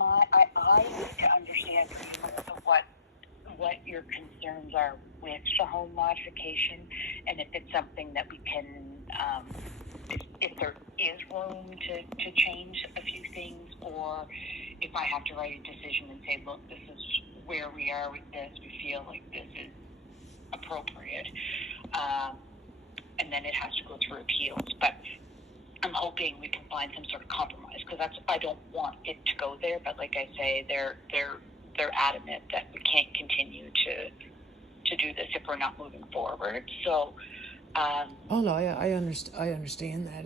I need to understand what your concerns are with the home modification, and if it's something that we can, if there is room to change a few things, or if I have to write a decision and say, look, this is where we are with this, we feel like this is appropriate, and then it has to go through appeals. But I'm hoping we can find some sort of compromise, because I don't want it to go there. But like I say, they're adamant that we can't continue to do this if we're not moving forward. So. Oh no, I understand that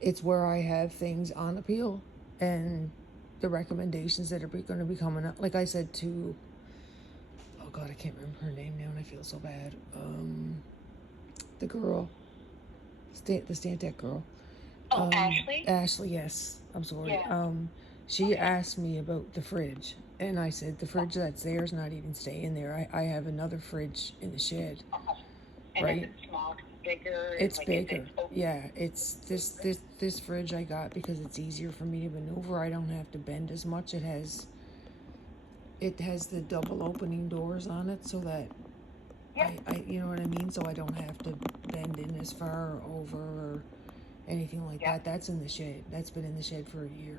it's where I have things on appeal, and the recommendations that are going to be coming up. Like I said to, oh God, I can't remember her name now, and I feel so bad. The girl, the Stantec girl. Ashley? Ashley, yes. I'm sorry. Yeah. She asked me about the fridge, and I said the fridge that's there is not even staying there. I have another fridge in the shed. And right? Is it small, bigger? It's like, bigger. Yeah, it's this fridge I got because it's easier for me to maneuver. I don't have to bend as much. It has the double opening doors on it, so that I you know what I mean. So I don't have to bend in as far over or anything like that. That's in the shed. That's been in the shed for a year.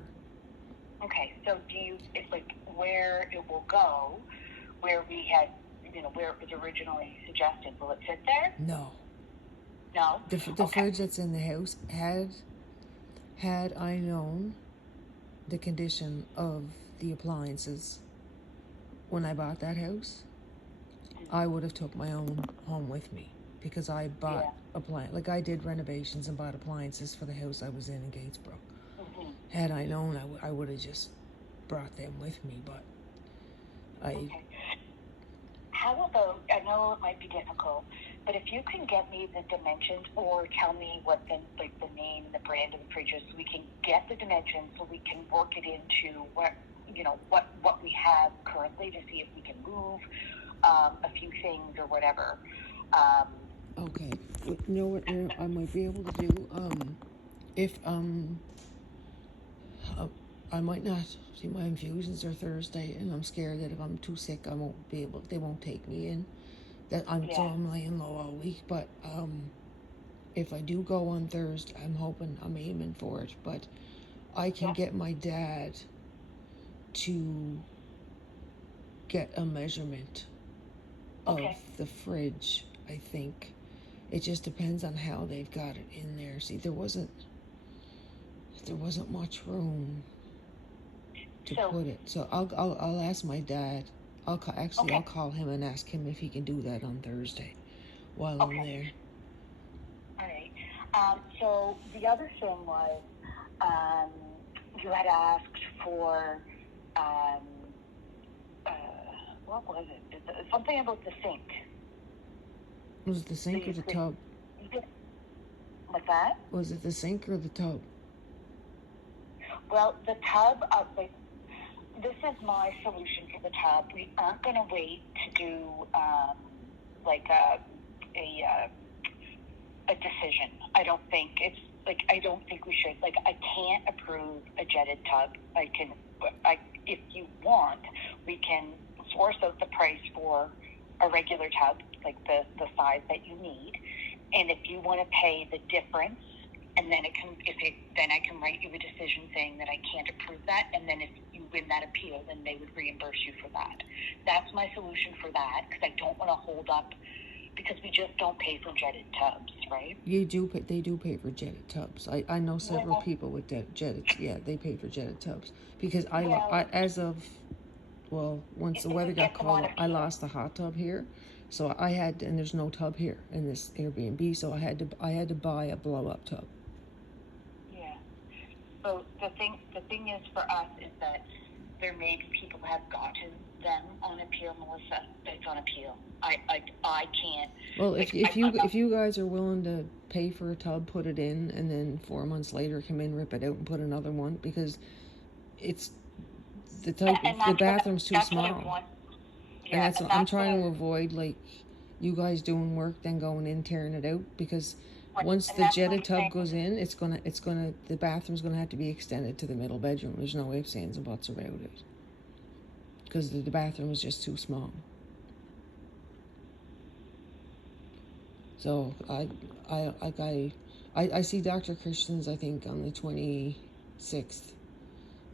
Okay, so it's like where it will go, where we had, where it was originally suggested, will it fit there? No. No? The fridge that's in the house had I known the condition of the appliances when I bought that house, I would have took my own home with me, because I bought like I did renovations and bought appliances for the house I was in Gatesboro. Mm-hmm. Had I known, I would have just brought them with me, but Okay. How about, I know it might be difficult, but if you can get me the dimensions, or tell me what the name, the brand of the fridge is, so we can get the dimensions, so we can work it into what we have currently, to see if we can move a few things or whatever. Okay. You know what I might be able to do? If I might not see, my infusions are Thursday, and I'm scared that if I'm too sick, I won't be able. They won't take me in. So I'm laying low all week. But if I do go on Thursday, I'm aiming for it. But I can get my dad to get a measurement of the fridge. I think it just depends on how they've got it in there. See, there wasn't much room to put it. So I'll ask my dad. I'll call him and ask him if he can do that on Thursday while I'm there. All right. So the other thing was, you had asked for, what was it? Something about the sink. Was it the sink or the tub? What's that? Was it the sink or the tub? Well, the tub, this is my solution for the tub. We aren't going to wait to do a decision. I don't think we should. I can't approve a jetted tub. If you want, we can source out the price for a regular tub, like the size that you need, and if you want to pay the difference, and then then I can write you a decision saying that I can't approve that, and then if you win that appeal, then they would reimburse you for that. That's my solution for that, because I don't want to hold up, because we just don't pay for jetted tubs, right? They do pay for jetted tubs. I know several people with jetted. Yeah, they pay for jetted tubs, because once the weather got cold, I lost the hot tub here, so and there's no tub here in this Airbnb, so I had to buy a blow up tub. Yeah. So the thing is for us is that there may be people who have gotten them on appeal, Melissa. It's on appeal. I can't. Well, if you guys are willing to pay for a tub, put it in, and then 4 months later come in, rip it out, and put another one, because it's the bathroom's too small. And I'm trying to avoid, like, you guys doing work then going in tearing it out, because once And the that's what jetted I'm tub saying. goes in, the bathroom's gonna have to be extended to the middle bedroom. There's no ifs, ands, and buts about it. Because the bathroom is just too small. So I see Dr. Christians, I think, on the 26th.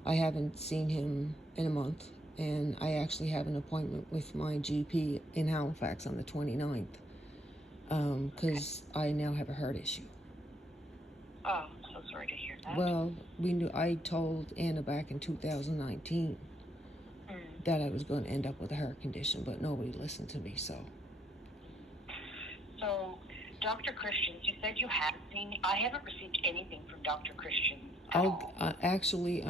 I haven't seen him in a month, and I actually have an appointment with my GP in Halifax on the 29th, because I now have a heart issue. Oh, I'm so sorry to hear that. Well, I told Anna back in 2019 that I was going to end up with a heart condition, but nobody listened to me, so. So, Dr. Christians, you said you hadn't seen. I haven't received anything from Dr. Christians at all. Actually,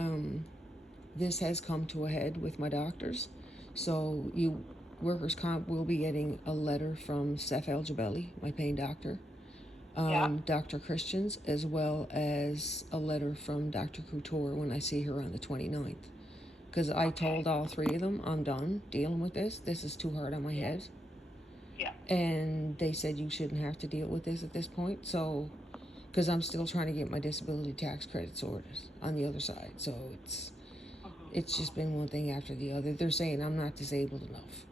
this has come to a head with my doctors. So workers' comp will be getting a letter from Seth Algebelli, my pain doctor, Dr. Christians, as well as a letter from Dr. Couture when I see her on the 29th. Because I told all three of them, I'm done dealing with this. This is too hard on my head. Yeah. And they said you shouldn't have to deal with this at this point. So, because I'm still trying to get my disability tax credit sorted on the other side. So it's just been one thing after the other. They're saying I'm not disabled enough.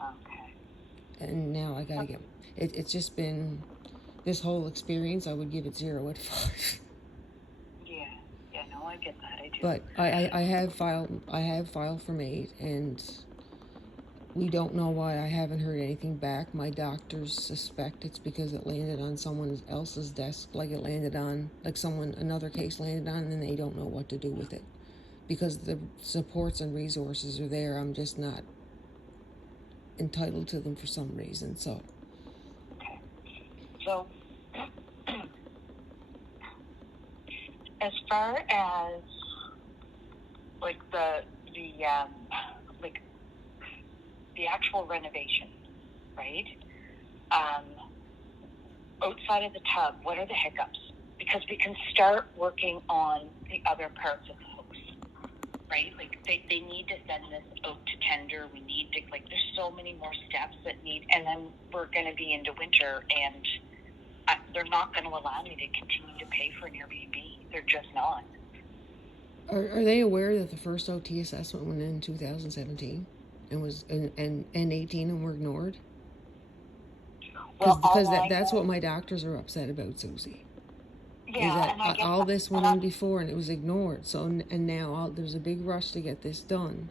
Okay. And now I gotta get it's just been this whole experience. I would give it 0 out of 5. Yeah, no, I get that. I do. But I have filed for MAID, and we don't know why I haven't heard anything back. My doctors suspect it's because it landed on someone else's desk, like it landed on, like another case landed on, and they don't know what to do with it. Because the supports and resources are there, I'm just not entitled to them for some reason, so. Okay. So, as far as, like, the actual renovation, right? Outside of the tub, what are the hiccups? Because we can start working on the other parts of the house, right? Like, they need to send this out to tender. We need to, like, there's so many more steps that need, and then we're going to be into winter, and they're not going to allow me to continue to pay for an Airbnb. They're just not. Are they aware that the first OT assessment went in 2017 and was and 18 and were ignored? Because that's what my doctors are upset about, Susie. Yeah, is that and I get all that. this went in before and it was ignored. So and now there's a big rush to get this done.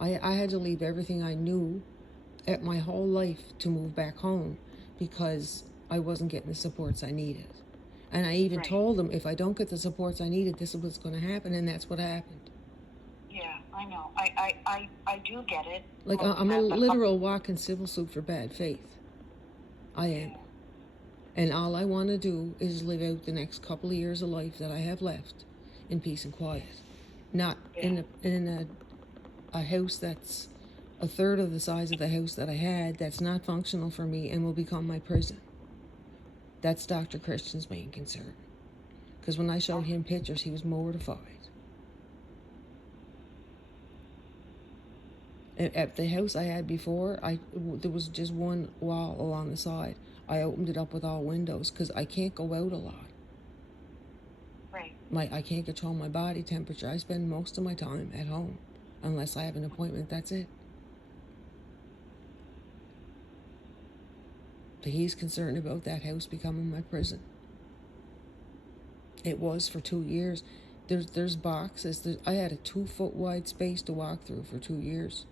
I had to leave everything I knew at my whole life to move back home because I wasn't getting the supports I needed. And I even told them, if I don't get the supports I needed, this is what's going to happen, and that's what happened. Yeah, I know. I do get it. Like, I'm a literal walking civil suit for bad faith. I am. And all I want to do is live out the next couple of years of life that I have left in peace and quiet. Not in a house that's a third of the size of the house that I had, that's not functional for me and will become my prison. That's Dr. Christian's main concern. Because when I showed him pictures, he was mortified. At the house I had before, there was just one wall along the side. I opened it up with all windows because I can't go out a lot. Right. I can't control my body temperature. I spend most of my time at home, unless I have an appointment. That's it. But he's concerned about that house becoming my prison. It was for 2 years. There's boxes. I had a 2-foot wide space to walk through for 2 years.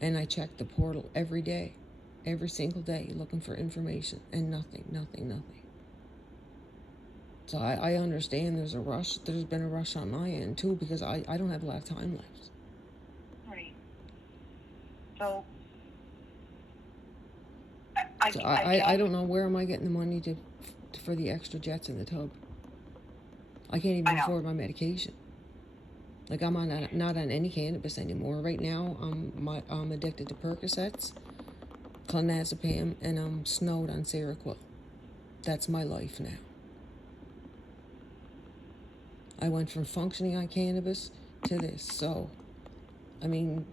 And I checked the portal every day, every single day, looking for information, and nothing. So I understand there's a rush. There's been a rush on my end, too, because I don't have a lot of time left. Right. So, I don't know where am I getting the money for the extra jets in the tub. I can't even afford my medication. Like, I'm not on any cannabis anymore. Right now, I'm addicted to Percocets, clonazepam, and I'm snowed on Seroquel. That's my life now. I went from functioning on cannabis to this. So, I mean,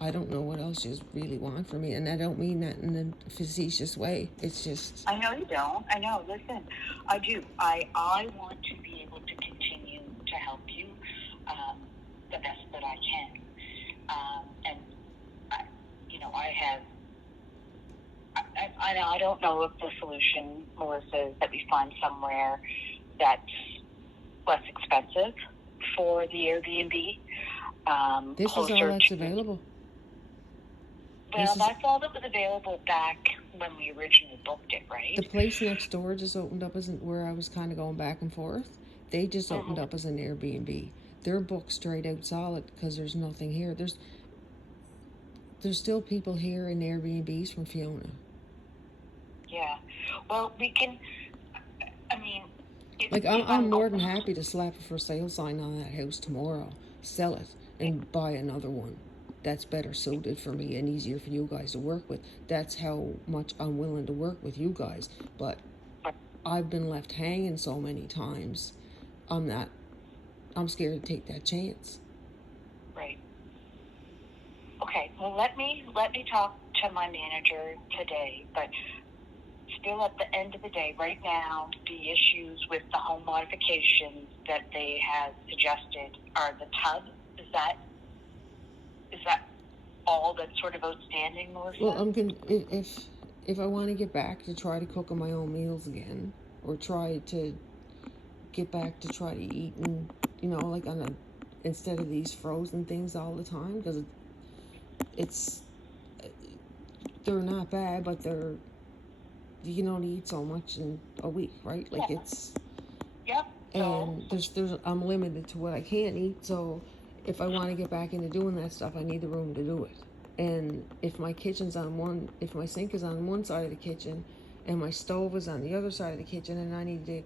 I don't know what else you really want from me, and I don't mean that in a facetious way. It's just, I know you don't. I know. Listen, I do. I want to be able to continue to help you the best that I can. And I, I have. I don't know if the solution, Melissa, is that we find somewhere that's less expensive for the Airbnb. this is all Closer that's to. available. Well, that's all that was available back when we originally booked it, right? The place next door just opened up as where I was kind of going back and forth. They just opened up as an Airbnb. They're booked straight out solid because there's nothing here. There's still people here in Airbnbs from Fiona. Yeah. Well, we can. I mean, like I'm more than happy to slap a for sale sign on that house tomorrow, sell it, and buy another one that's better suited for me and easier for you guys to work with. That's how much I'm willing to work with you guys. But I've been left hanging so many times. I'm scared to take that chance. Right. Okay. Well, let me talk to my manager today. But still, at the end of the day, right now, the issues with the home modifications that they have suggested are the tub. Is that all that's sort of outstanding, Melissa? Well, if I want to get back to try to cook my own meals again, or try to get back to try to eat and like instead of these frozen things all the time, because they're not bad, but you can only eat so much in a week, right? Like it's. Yep. And I'm limited to what I can eat, so if I want to get back into doing that stuff, I need the room to do it. And if my sink is on one side of the kitchen, and my stove is on the other side of the kitchen, and I need to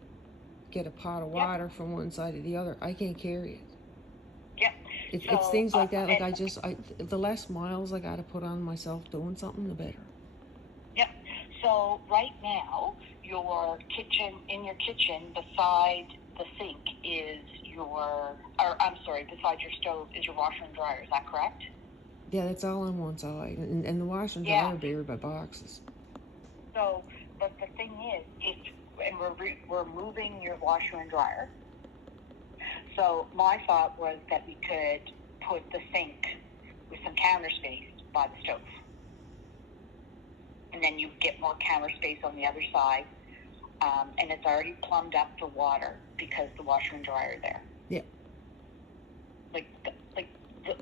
get a pot of water from one side to the other, I can't carry it. Yep. It's things like that. Like the less miles I got to put on myself doing something, the better. Yep. So right now, in your kitchen, beside the sink beside your stove is your washer and dryer. Is that correct? Yeah, that's all on one side, and the washer and dryer are buried by boxes. So, but the thing is, we're moving your washer and dryer. So my thought was that we could put the sink with some counter space by the stove, and then you get more counter space on the other side. And it's already plumbed up for water because the washer and dryer are there. Yeah.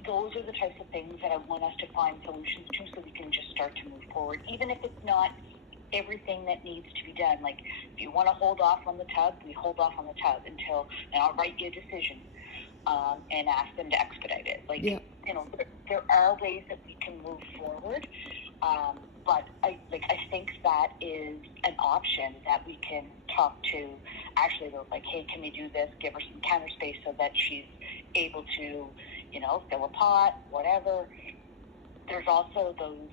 Those are the types of things that I want us to find solutions to, so we can just start to move forward, even if it's not everything that needs to be done. Like, if you want to hold off on the tub, we hold off on the tub and I'll write you a decision and ask them to expedite it. There are ways that we can move forward. But I think that is an option that we can talk to Ashley about. Like, hey, can we do this? Give her some counter space so that she's able to, fill a pot, whatever. There's also those.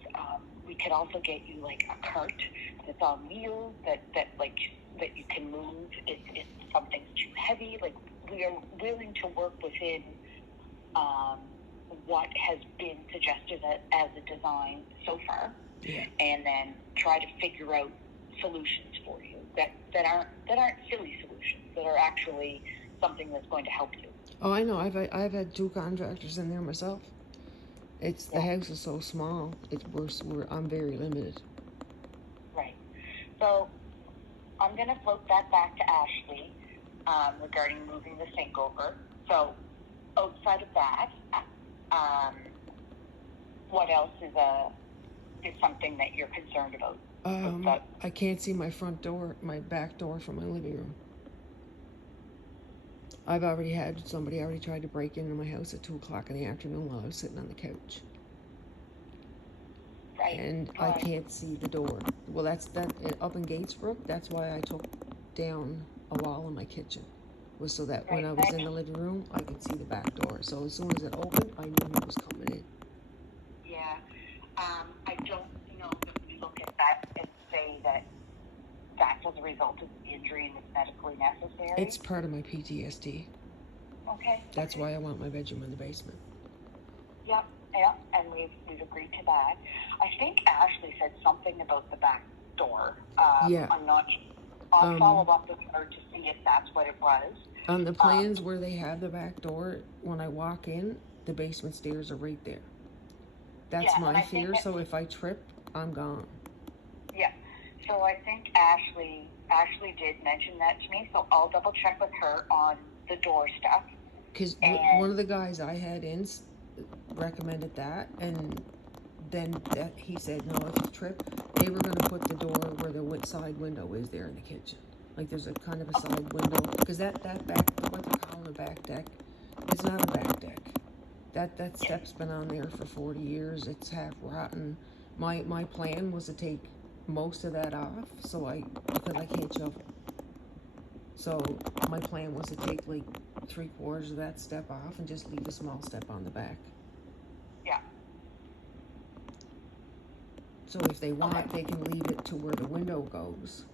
We could also get you like a cart that's on wheels that you can move if something's too heavy. Like, we are willing to work within what has been suggested as a design so far. Yeah. And then try to figure out solutions for you that aren't silly solutions, that are actually something that's going to help you. Oh, I know. I've had 2 contractors in there myself. The house is so small. I'm very limited. Right. So I'm going to float that back to Ashley regarding moving the sink over. So outside of that, what else is something that you're concerned about? I can't see my my back door from my living room. I've already had somebody tried to break into my house at 2:00 in the afternoon while I was sitting on the couch. Right. And I can't see the door. Well, that's up in Gatesbrook. That's why I took down a wall in my kitchen, was so that when I was in the living room, I could see the back door. So as soon as it opened, I knew he was coming in. Yeah. I don't know that we look at that and say that that's as a result of the injury and it's medically necessary. It's part of my PTSD. Okay. That's why I want my bedroom in the basement. Yep. Yeah, and we've agreed to that. I think Ashley said something about the back door. Yeah. I'm not. I'll follow up with her to see if that's what it was. On the plans where they have the back door, when I walk in, the basement stairs are right there. That's Yeah, my fear. So if I trip, I'm gone. Yeah. So I think Ashley did mention that to me. So I'll double check with her on the door stuff. Because one of the guys I had in recommended that, and then he said no, if you trip, they were going to put the door where the side window is there in the kitchen. Like there's a kind of a side window, because that back, what they call a back deck, it's not a back deck. That step's been on there for 40 years. It's half rotten. My plan was to take most of that off, because I can't shovel. So my plan was to take like 3/4 of that step off and just leave a small step on the back. Yeah. So if they want, they can leave it to where the window goes,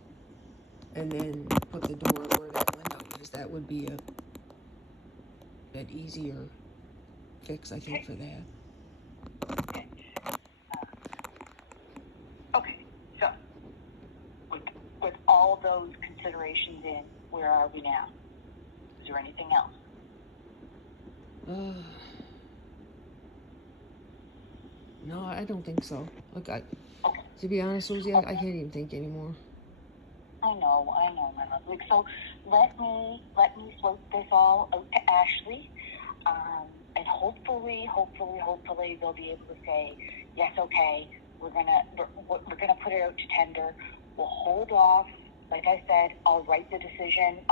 and then put the door where that window is. That would be an easier fix, I think, for that. Okay. Okay. So with all those considerations in, where are we now? Is there anything else? No, I don't think so. Look, Okay. To be honest, Susie, I can't even think anymore. I know, my love. Like, so let me float this all out to Ashley, and hopefully they'll be able to say yes. Okay, we're gonna put it out to tender. We'll hold off. Like I said, I'll write a decision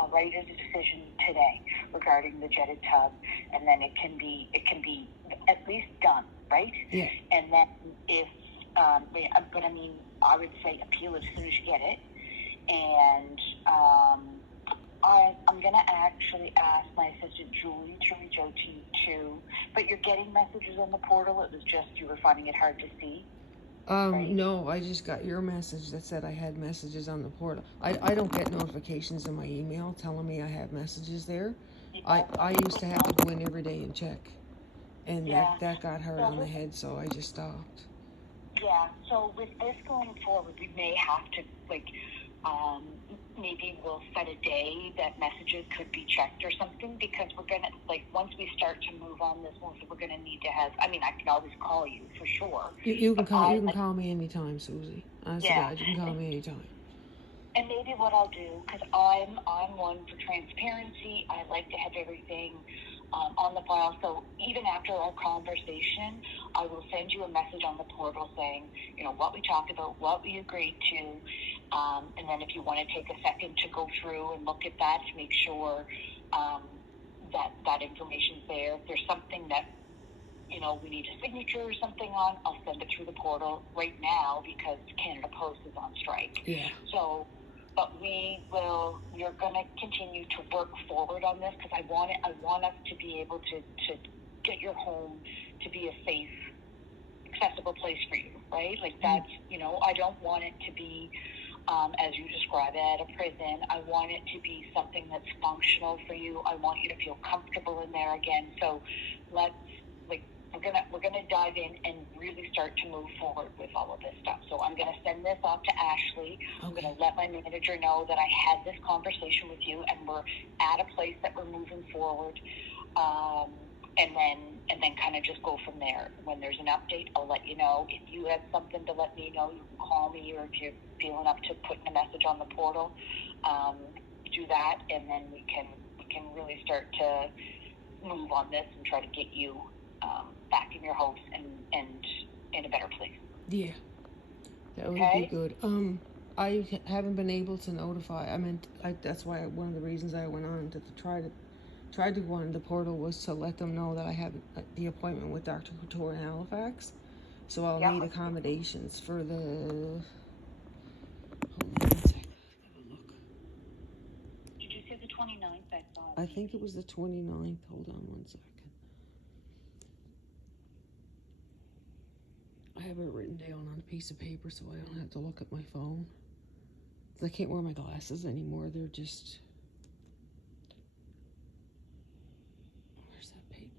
today regarding the jetted tub, and then it can be at least done, right? Yeah. And then if but I mean, I would say appeal it as soon as you get it. And I'm going to actually ask my assistant Julie to reach out to you too. But you're getting messages on the portal. It was just you were finding it hard to see. Right? No, I just got your message that said I had messages on the portal. I don't get notifications in my email telling me I have messages there. Yeah. I used to have to go in every day and check, and that got hard on the head, so I just stopped. Yeah, so with this going forward, we may have to, maybe we'll set a day that messages could be checked or something, because we're going to, once we start to move on this one, so we're going to need to have, I mean, I can always call you for sure. You can call me anytime, Susie. Honest to God, you can call me anytime. And maybe what I'll do, because I'm one for transparency, I like to have everything on the file. So even after our conversation, I will send you a message on the portal saying, what we talked about, what we agreed to, and then if you want to take a second to go through and look at that to make sure that information's there. If there's something that we need a signature or something on, I'll send it through the portal right now because Canada Post is on strike. Yeah. So, but we're going to continue to work forward on this, because I want us to be able to get your home to be a safe, accessible place for you, right? Like that's, I don't want it to be, as you describe it, a prison. I want it to be something that's functional for you. I want you to feel comfortable in there again. So we're gonna dive in and really start to move forward with all of this stuff. So I'm gonna send this off to Ashley. Okay. I'm gonna let my manager know that I had this conversation with you, and we're at a place that we're moving forward. And then kind of just go from there. When there's an update, I'll let you know. If you have something to let me know, you can call me, or if you're feeling up to putting a message on the portal, do that, and then we can really start to move on this and try to get you back in your house and in a better place. Yeah, that would be good. I haven't been able to notify. That's why one of the reasons I went on to tried to go on the portal was to let them know that I have the appointment with Dr. Couture in Halifax. So I'll need accommodations for the. Hold on 1 second. Have a look. Did you say the 29th? I think it was the 29th. Hold on 1 second. I have it written down on a piece of paper so I don't have to look at my phone. I can't wear my glasses anymore. They're just... Where's that paper?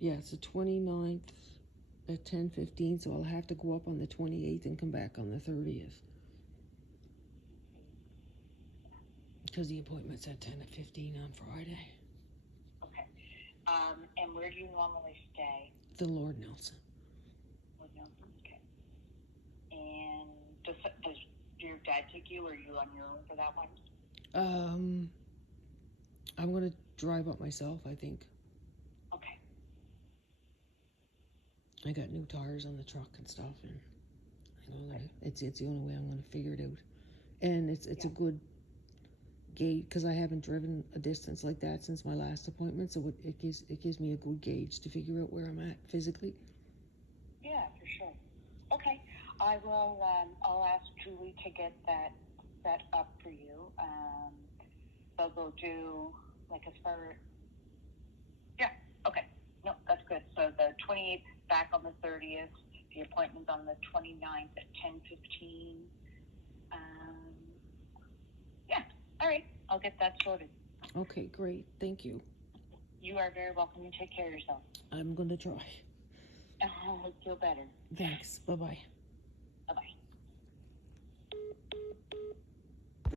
Yeah, it's the 29th at 10:15, so I'll have to go up on the 28th and come back on the 30th. Because the appointment's at 10:15 on Friday. Okay. And where do you normally stay? The Lord Nelson. Lord Nelson? Okay. And does your dad take you, or are you on your own for that one? I'm gonna drive up myself, I think. Okay. I got new tires on the truck and stuff, and it's the only way I'm gonna figure it out. And it's a good gauge, because I haven't driven a distance like that since my last appointment, so it gives me a good gauge to figure out where I'm at physically. Yeah, for sure. Okay, I will. I'll ask Julie to get that set up for you. So they'll do like as far. Yeah. Okay. No, that's good. So the 28th back on the 30th. The appointment's on the 29th at 10:15. Yeah. All right. I'll get that sorted. Okay, great. Thank you. You are very welcome. You take care of yourself. I'm gonna try. I hope you feel better. Thanks. Bye-bye.